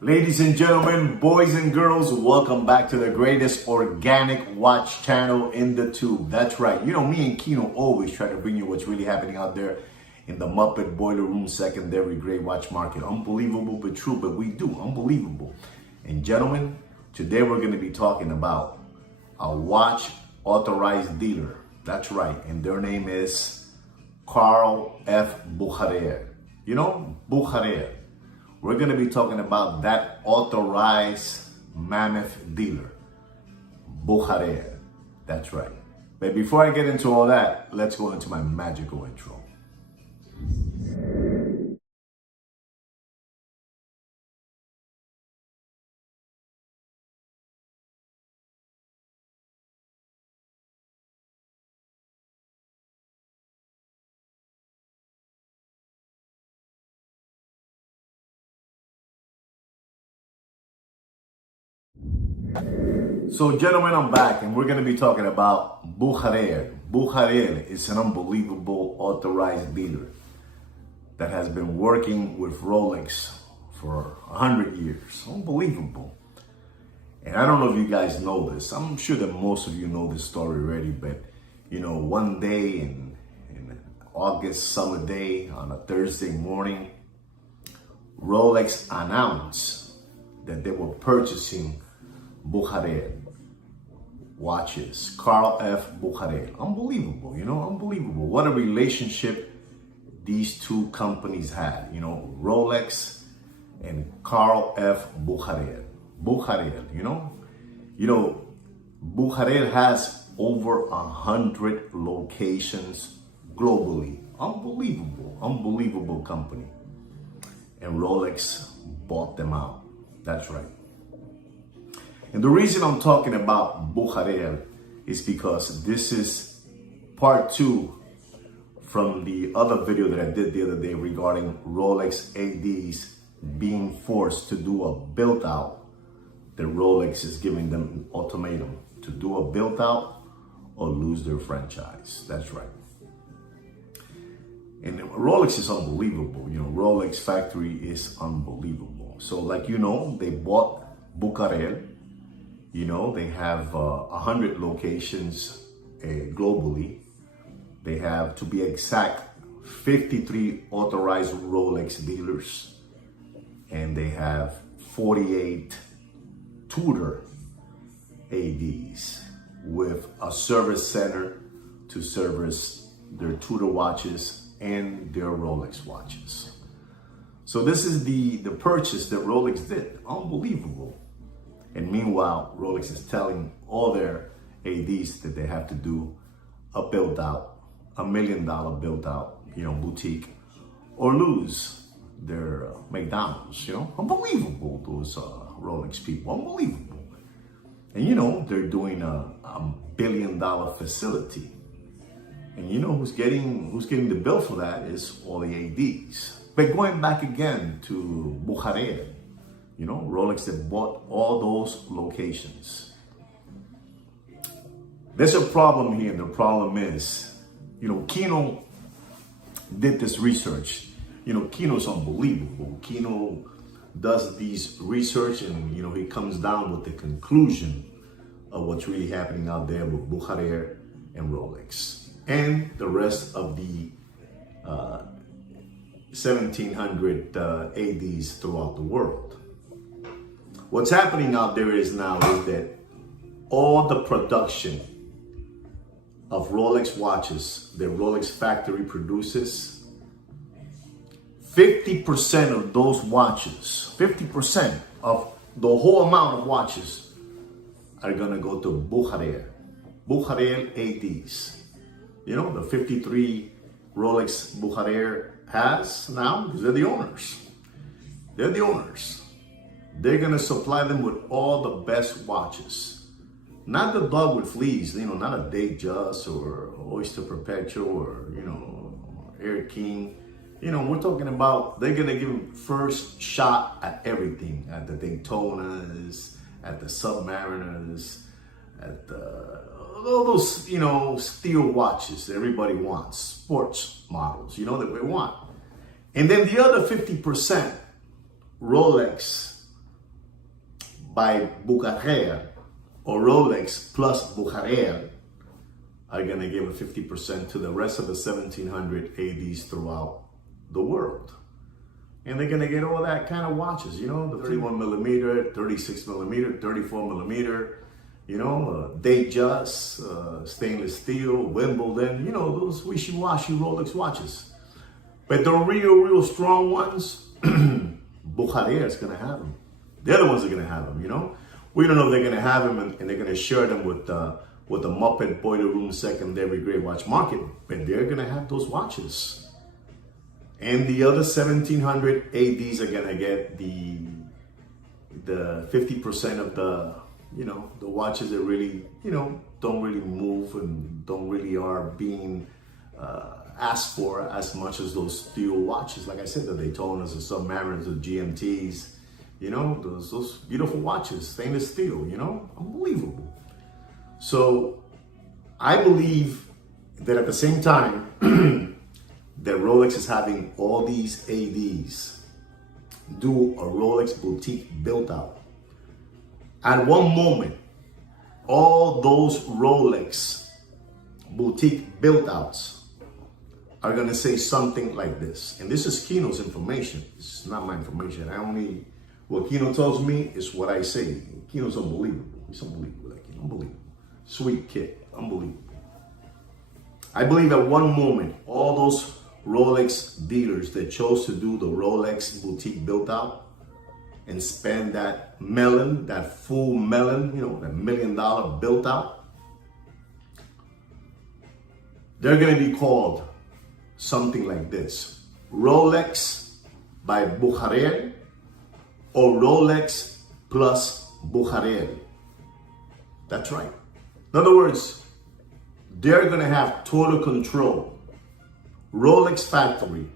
Ladies and gentlemen, boys and girls, welcome back to the greatest organic watch channel in the tube. That's right. You know, me and Kino always try to bring you what's really happening out there in the Muppet Boiler Room secondary gray watch market. Unbelievable but true, but we do. Unbelievable. And gentlemen, today we're going to be talking about a watch authorized dealer. That's right. And their name is Carl F. Bucharer. You know, Bucharer. We're going to be talking about that authorized mammoth dealer, Bucharer. That's right. But before I get into all that, let's go into my magical intro. So gentlemen, I'm back and we're going to be talking about Bucharer. Bucharer is an unbelievable authorized dealer that has been working with Rolex for 100 years. Unbelievable. And I don't know if you guys know this. I'm sure that most of you know this story already, but you know, one day in August summer day on a Thursday morning, Rolex announced that they were purchasing Bucharer watches, Carl F. Bucharer. Unbelievable, you know, unbelievable. What a relationship these two companies had, you know, Rolex and Carl F. Bucharer. Bucharer, you know, Bucharer has over 100 locations globally. Unbelievable, unbelievable company. And Rolex bought them out. That's right. And the reason I'm talking about Bucharer is because this is part 2 from the other video that I did the other day regarding Rolex ADs being forced to do a build out. That Rolex is giving them an ultimatum to do a build out or lose their franchise. That's right. And Rolex is unbelievable. You know, Rolex factory is unbelievable. So like, you know, they bought Bucharer. You know, they have 100 locations globally. They have, to be exact, 53 authorized Rolex dealers. And they have 48 Tudor ADs with a service center to service their Tudor watches and their Rolex watches. So this is the purchase that Rolex did. Unbelievable. And meanwhile, Rolex is telling all their ADs that they have to do a build out, $1 million build out, you know, boutique, or lose their McDonald's, you know. Unbelievable, those Rolex people, unbelievable. And you know, they're doing a $1 billion facility. And you know who's getting the bill for that is all the ADs. But going back again to Bucharer, you know, Rolex that bought all those locations. There's a problem here, and the problem is, you know, Kino did this research. You know, Kino's unbelievable. Kino does these research and, you know, he comes down with the conclusion of what's really happening out there with Bucharer and Rolex and the rest of the 1,700 ADs throughout the world. What's happening out there is that all the production of Rolex watches that Rolex factory produces, 50% of those watches, 50% of the whole amount of watches are gonna go to Bucharer ADs. You know, the 53 Rolex Bucharer has now, because they're the owners. They're the owners. They're gonna supply them with all the best watches. Not the dog with fleas, you know, not a Datejust or Oyster Perpetual or, you know, Air King. You know, we're talking about they're gonna give them first shot at everything, at the Daytonas, at the Submariners, at all those, you know, steel watches that everybody wants, sports models, you know, that we want. And then the other 50%, Rolex by Bucarel or Rolex plus Bucarel are going to give a 50% to the rest of the 1700 ADs throughout the world. And they're going to get all that kind of watches, you know, the 31 millimeter, 36 millimeter, 34 millimeter, you know, Datejust, stainless steel, Wimbledon, you know, those wishy-washy Rolex watches. But the real strong ones, Bucarel is going to have them. The other ones are going to have them, you know. We don't know if they're going to have them and they're going to share them with the Muppet Boiler Room secondary grade watch market, but they're going to have those watches. And the other 1700 ADs are going to get the 50% of the, you know, the watches that really, you know, don't really move and don't really are being asked for as much as those steel watches. Like I said, the Daytonas, the Submariners, the GMTs, you know, those beautiful watches, stainless steel, you know, unbelievable. So I believe that at the same time that Rolex is having all these ADs do a Rolex boutique build out, at one moment, all those Rolex boutique build outs are going to say something like this. And this is Kino's information. This is not my information. What Kino tells me is what I say. Kino's unbelievable. He's unbelievable. Like, unbelievable. Sweet kid. Unbelievable. I believe at one moment, all those Rolex dealers that chose to do the Rolex boutique build out and spend that melon, that full melon, you know, that $1 million built out, they're going to be called something like this: Rolex by Bucarel or Rolex plus Bucarel. That's right. In other words, they're going to have total control. Rolex factory,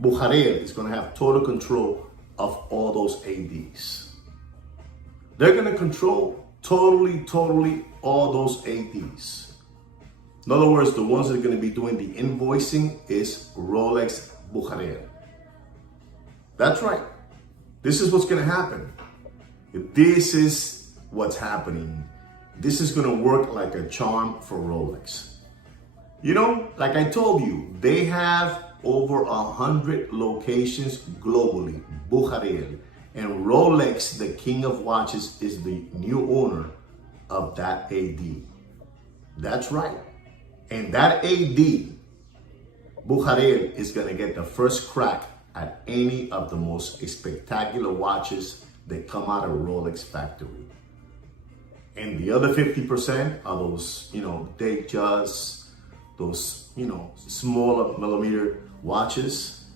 Bucarel, is going to have total control of all those ADs. They're going to control totally all those ADs. In other words, the ones that are going to be doing the invoicing is Rolex Bucarel. That's right. This is what's going to happen. This is what's happening. This is going to work like a charm for Rolex. You know, like I told you, they have over 100 locations globally, Bucarel. And Rolex, the king of watches, is the new owner of that AD. That's right. And that AD, Bucarel, is going to get the first crack at any of the most spectacular watches that come out of Rolex factory. And the other 50% are those, you know, Datejust, those, you know, smaller millimeter watches.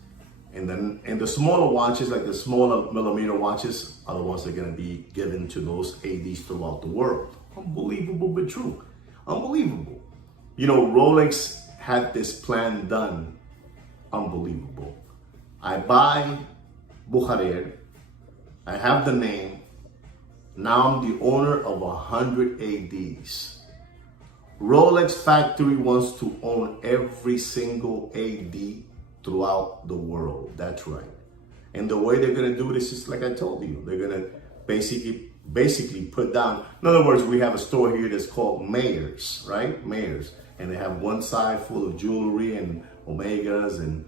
And the smaller watches, like the smaller millimeter watches, are the ones that are going to be given to those ADs throughout the world. Unbelievable, but true. Unbelievable. You know, Rolex had this plan done. Unbelievable. I buy Bucarel. I have the name. Now I'm the owner of 100 ADs. Rolex factory wants to own every single AD throughout the world. That's right. And the way they're going to do this is like I told you. They're going to basically put down. In other words, we have a store here that's called Mayors, right? Mayors. And they have one side full of jewelry and Omegas and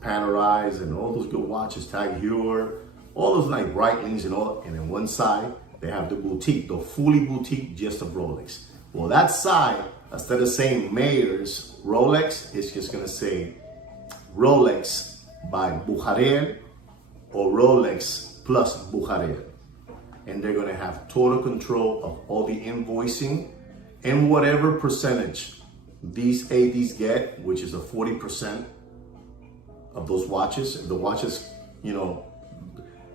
Panerais and all those good watches, Tag Heuer, all those like Breitlings and all. And then one side, they have the boutique, the fully boutique just of Rolex. Well, that side, instead of saying Mayors Rolex, it's just going to say Rolex by Bucarel or Rolex plus Bucarel. And they're going to have total control of all the invoicing and whatever percentage these ADs get, which is a 40% of those watches. If the watches, you know,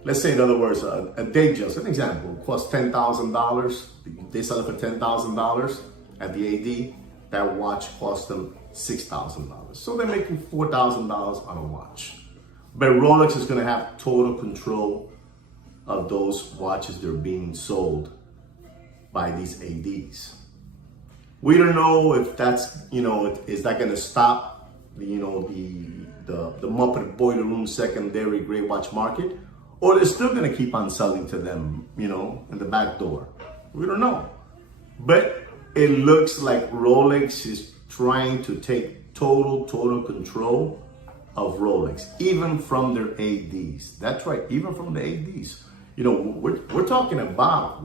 let's say in other words, a Datejust, an example, costs $10,000. They sell it for $10,000 at the AD. That watch costs them $6,000. So they're making $4,000 on a watch. But Rolex is going to have total control of those watches that are being sold by these ADs. We don't know if that's, you know, is that going to stop, you know, the Muppet Boiler Room secondary gray watch market, or they're still going to keep on selling to them, you know, in the back door. We don't know. But it looks like Rolex is trying to take total control of Rolex, even from their ADs. That's right, even from the ADs. You know, we're talking about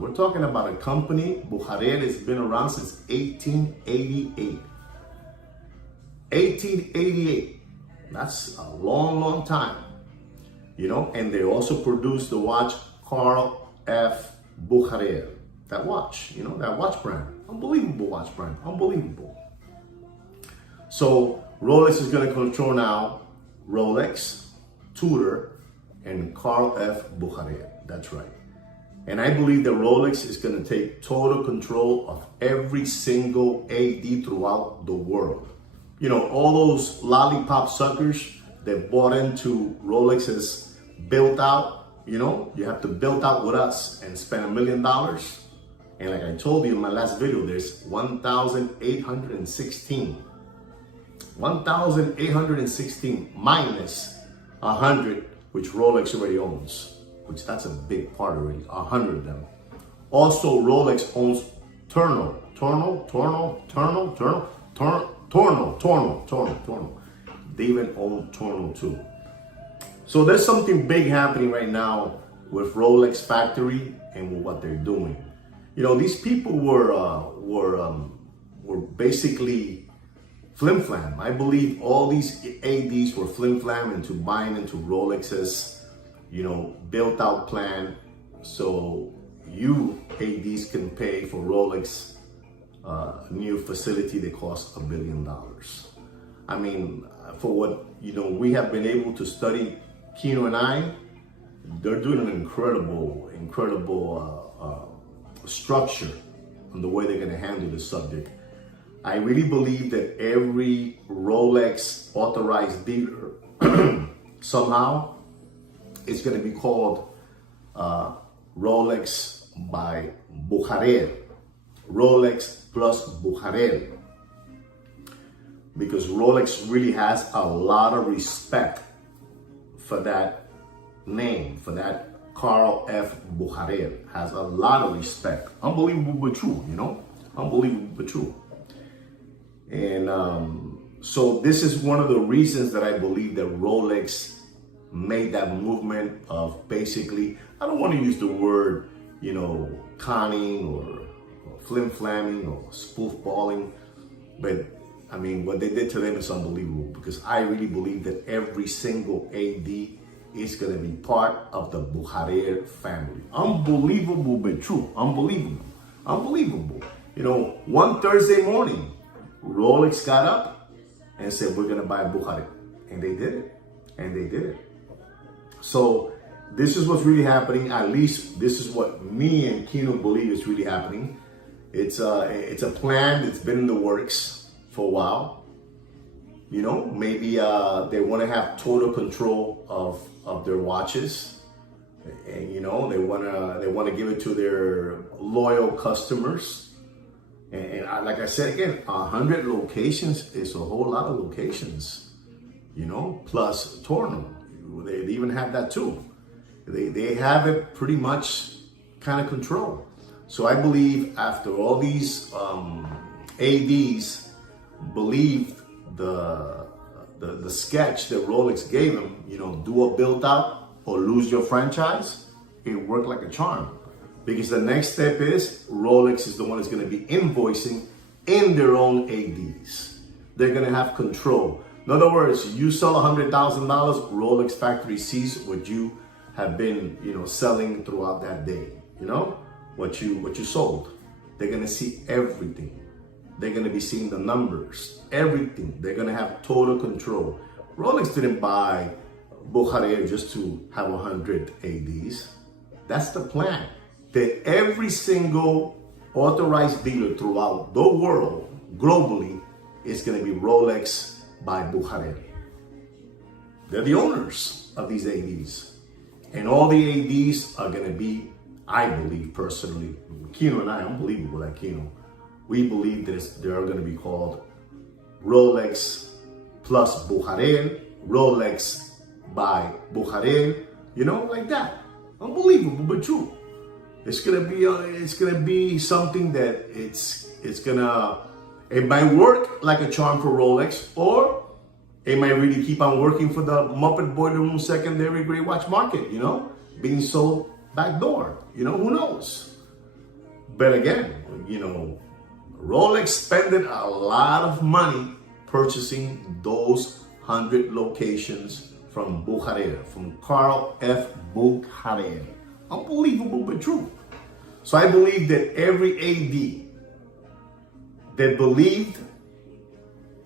a company, Bujarel, has been around since 1888. 1888. That's a long time. You know, and they also produced the watch Carl F. Bujarel. That watch, you know, that watch brand. Unbelievable watch brand. Unbelievable. So Rolex is going to control now Rolex, Tudor, and Carl F. Bujarel. That's right. And I believe that Rolex is going to take total control of every single AD throughout the world. You know, all those lollipop suckers that bought into Rolex's built out, you know, you have to build out with us and spend $1 million. And like I told you in my last video, there's 1,816. 1,816 minus 100, which Rolex already owns, which that's a big part already, 100 of them. Also, Rolex owns Torno. They even own Torno too. So there's something big happening right now with Rolex factory and with what they're doing. You know, these people were basically flim-flam. I believe all these ADs were flim-flam into buying into Rolex's, you know, built-out plan, so you ADs can pay for Rolex new facility that costs $1 billion. I mean, for what, you know, we have been able to study, Kino and I, they're doing an incredible structure on the way they're going to handle this subject. I really believe that every Rolex authorized dealer somehow is going to be called Rolex by Bujarel, Rolex plus Bujarel, because Rolex really has a lot of respect for that name, for that Carl F. Bujarel, has a lot of respect. Unbelievable but true, you know? Unbelievable but true. And so this is one of the reasons that I believe that Rolex made that movement of basically, I don't want to use the word, you know, conning or flim-flamming or spoof-balling, but I mean, what they did to them is unbelievable, because I really believe that every single AD is going to be part of the Bujarel family. Unbelievable but true. Unbelievable. Unbelievable. You know, one Thursday morning, Rolex got up and said, we're going to buy Bujarel. And they did it. And they did it. So this is what's really happening. At least this is what me and Kino believe is really happening. It's a plan that's been in the works for a while. You know, maybe they want to have total control of their watches, and you know, they want to give it to their loyal customers. And like I said again, 100 locations is a whole lot of locations. You know, plus Torno, they even have that too. They have it pretty much kind of controlled. So I believe after all these ADs believed the sketch that Rolex gave them, you know, do a build out or lose your franchise, it worked like a charm. Because the next step is Rolex is the one that's going to be invoicing in their own ADs. They're going to have control. In other words, you sell $100,000, Rolex factory sees what you have been, you know, selling throughout that day. You know, what you sold. They're going to see everything. They're going to be seeing the numbers, everything. They're going to have total control. Rolex didn't buy Bujarel just to have 100 ADs. That's the plan. That every single authorized dealer throughout the world, globally, is going to be Rolex by Bujarel. They're the owners of these ADs. And all the ADs are going to be, I believe personally, Kino and I, unbelievable at Kino, we believe that they're going to be called Rolex plus Bujarel, Rolex by Bujarel, you know, like that. Unbelievable, but true. It's gonna be something that it might work like a charm for Rolex, or it might really keep on working for the Muppet Boiler Room secondary gray watch market, being sold backdoor. Who knows? But again, Rolex spending a lot of money purchasing those 100 locations from Bucharer, from Carl F. Bucharer. Unbelievable, but true. So I believe that every AD that believed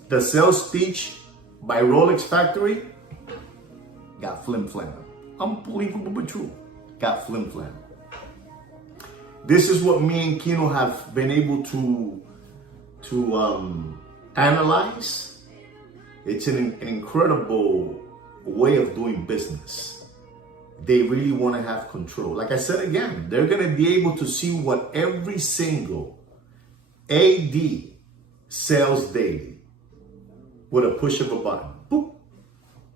the sales speech by Rolex Factory got flim-flam. Unbelievable, but true. Got flim-flam. This is what me and Kino have been able to analyze. It's an incredible way of doing business. They really want to have control. Like I said again, they're going to be able to see what every single AD sells daily. With a push of a button, boop,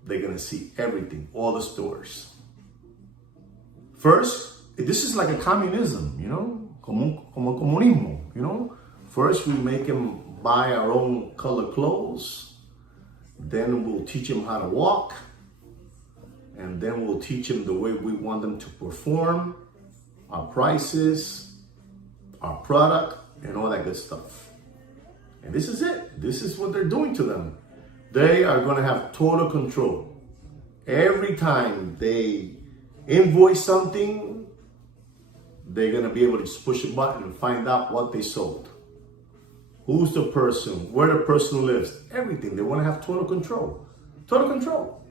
they're going to see everything, all the stores. First, this is like a communism, como comunismo, First, we make them buy our own color clothes. Then we'll teach them how to walk. And then we'll teach them the way we want them to perform, our prices, our product, and all that good stuff. And this is it. This is what they're doing to them. They are going to have total control. Every time they invoice something, they're going to be able to just push a button and find out what they sold. Who's the person, where the person lives, everything. They want to have total control. Total control.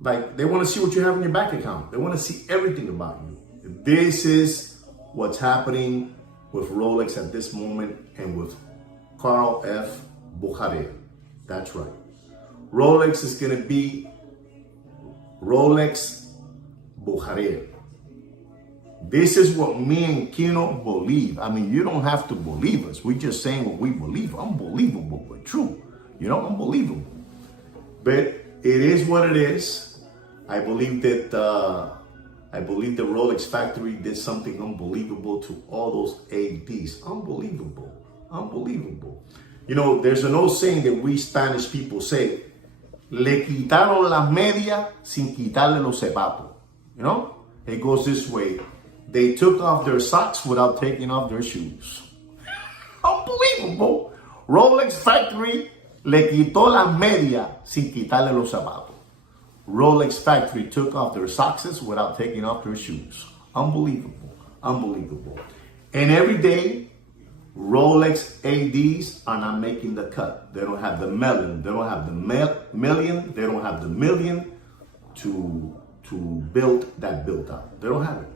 Like, they want to see what you have in your bank account. They want to see everything about you. This is what's happening with Rolex at this moment and with Carl F. Bucharer. That's right. Rolex is going to be Rolex Bucharer. This is what me and Kino believe. I mean, you don't have to believe us. We're just saying what we believe. Unbelievable, but true. Unbelievable. But it is what it is. I believe that the Rolex factory did something unbelievable to all those ADs. Unbelievable. Unbelievable. There's an old saying that we Spanish people say, le quitaron las medias sin quitarle los zapatos. It goes this way. They took off their socks without taking off their shoes. Unbelievable. Rolex factory le quitó las medias sin quitarle los zapatos. Rolex factory took off their socks without taking off their shoes. Unbelievable. Unbelievable. And every day, Rolex ADs are not making the cut. They don't have the million. They don't have the million. They don't have the million to build that built up. They don't have it.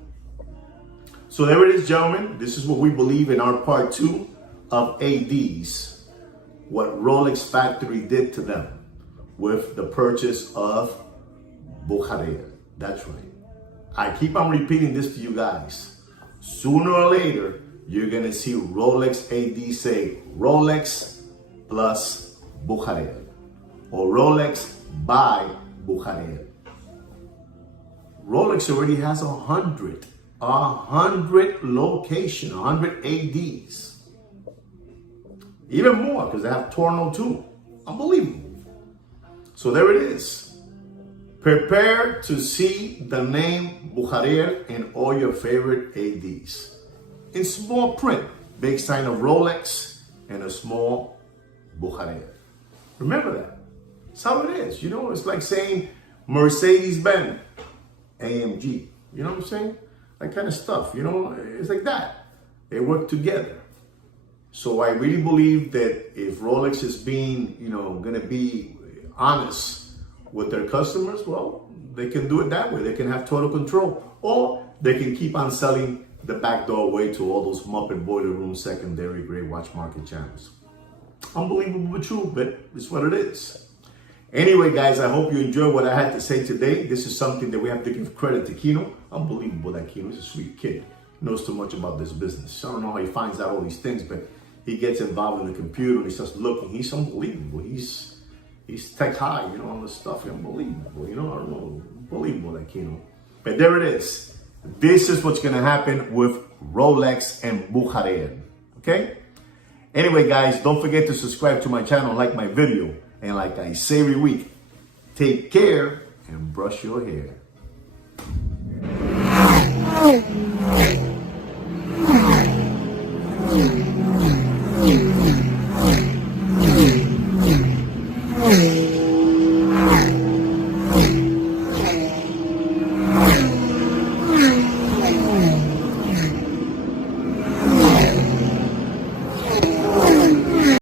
So there it is, gentlemen. This is what we believe in our part 2 of ADs. What Rolex factory did to them with the purchase of Bucharer. That's right. I keep on repeating this to you guys. Sooner or later, you're going to see Rolex AD say Rolex plus Bucharer, or Rolex by Bucharer. Rolex already has 100 locations, 100 ADs. Even more, because they have Torno too. Unbelievable. So there it is. Prepare to see the name Bucharer in all your favorite ADs. In small print, big sign of Rolex and a small Bucharer. Remember that. That's how it is. It's like saying Mercedes-Benz, AMG. You know what I'm saying? That kind of stuff. It's like that. They work together. So I really believe that if Rolex is being, going to be honest with their customers, well, they can do it that way. They can have total control. Or they can keep on selling the backdoor way to all those Muppet Boiler Room secondary gray watch market channels. Unbelievable but true, but it's what it is. Anyway, guys, I hope you enjoyed what I had to say today. This is something that we have to give credit to Kino. Unbelievable that Kino is a sweet kid. He knows too much about this business. I don't know how he finds out all these things, but he gets involved in the computer and he starts looking. He's unbelievable. He's tech high, all this stuff. Unbelievable, I don't know. Unbelievable that Kino. But there it is. This is what's gonna happen with Rolex and Bucharest. Okay? Anyway, guys, don't forget to subscribe to my channel, like my video. And like I say every week, take care and brush your hair. Oh.